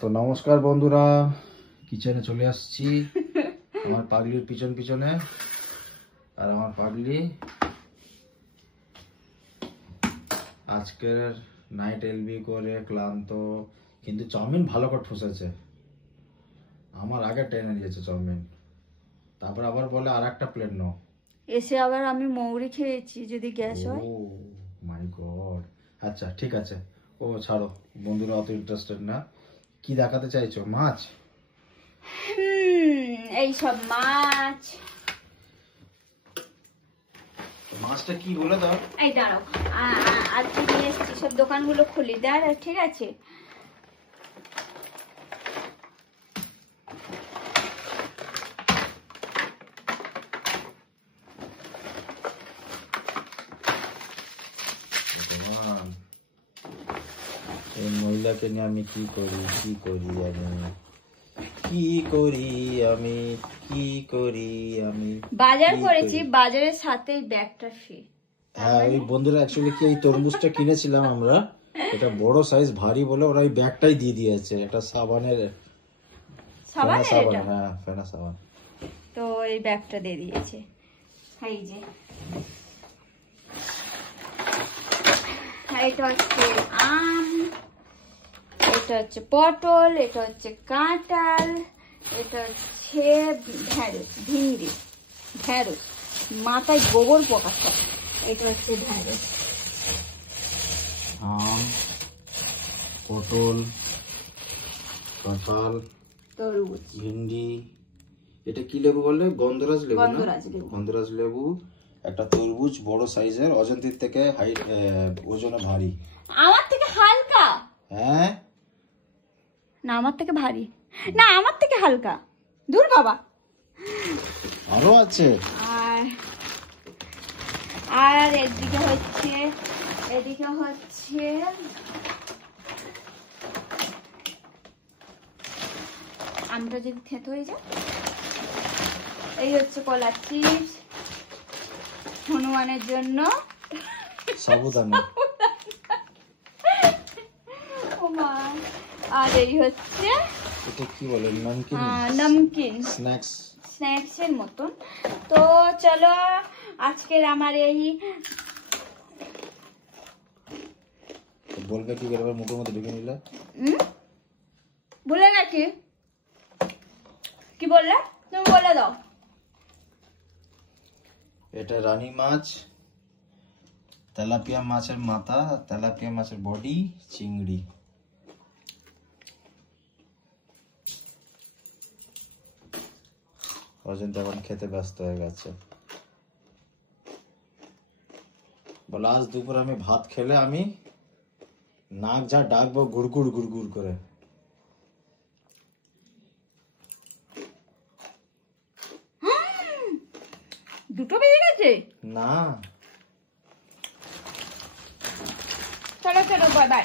তো নমস্কার বন্ধুরা, কিচেনে চলে আসছি আমার পাগলির পিছনে। আর আমার পাগলি আজকের নাইট এলবি করে ক্লান্ত, কিন্তু চাউমিন ভালো করে ঠুসেছে। আমার আগে টেনে নিয়েছে চাউমিন, তারপর আবার বলে আর একটা প্লেট নাও। এসে আবার আমি মৌরি খেয়েছি, যদি গ্যাস হয়। ও মাই গড। আচ্ছা ঠিক আছে, ও ছাড়ো, বন্ধুরা অত ইন্টারেস্টেড না। কি দেখাতে চাইছো? মাছ? এইসব মাছ। মাছটা কি বলে দাও। এই দাঁড়াও, আজকে নিয়ে এসছি, সব দোকানগুলো খুলি, দাঁড়া, ঠিক আছে? এই মহিলাকে নিয়ে আমি কি করি আমি বাজার করেছি, বাজারের সাথে ব্যাগটা ফ্রি। হ্যাঁ, ওই বন্ধুরা অ্যাকচুয়ালি কি এই তরমুজটা কিনেছিলাম আমরা, এটা বড় সাইজ ভারী বলে ওরা ওই ব্যাগটাই দিয়ে দিয়েছে। এটা সাবানের, হ্যাঁ ফেনা সাবান। তো এই ব্যাগটা দিয়ে দিয়েছে। এই যে এটা হচ্ছে আম, এটা হচ্ছে পটল, এটা হচ্ছে কাঁঠাল, এটা হচ্ছে ঢেঁড়স, মাথায় গোবর পোকা থাকে। এটা হচ্ছে ঢেঁড়স, আম, পটল, কাঁঠাল, তরমুজ, ভিন্ডি। এটা কি লেবু বলে? গন্ধরাজ লেবু। গন্ধরাজ লেবু, একটা তরমুজ বড় সাইজের, অজন্তির থেকে ওজনে ভারী। আমার থেকে হালকা? হ্যাঁ না, আমার থেকে ভারী না, আমার থেকে হালকা। দূর বাবা। আরো আছে। আর এদিকে হচ্ছে আমটা যদি থেতো হয়ে যায়। এই হচ্ছে কলার চিপস হনুমানের জন্য, সাবুদানা। আর এই হচ্ছে এটা কি বলে? নমকিন স্ন্যাক্স এর মতন। তো চলো আজকের আমার এই বলবে কি করে মুখের মধ্যে ঢুকে নিলে? ভুলে গেছি। কি বললে তুমি? বলে দাও। এটা রানী মাছ, তেলাপিয়া মাছের মাথা, তেলাপিয়া মাছের বডি, চিংড়ি। অজন্তা এখন খেতে ব্যস্ত হয়ে গেছে। বলে আজ দুপুর আমি ভাত খেলে আমি নাক যা ডাকবো গুড়গুড় করে। দুটো বেজে গেছে না, চলো বাই বাই।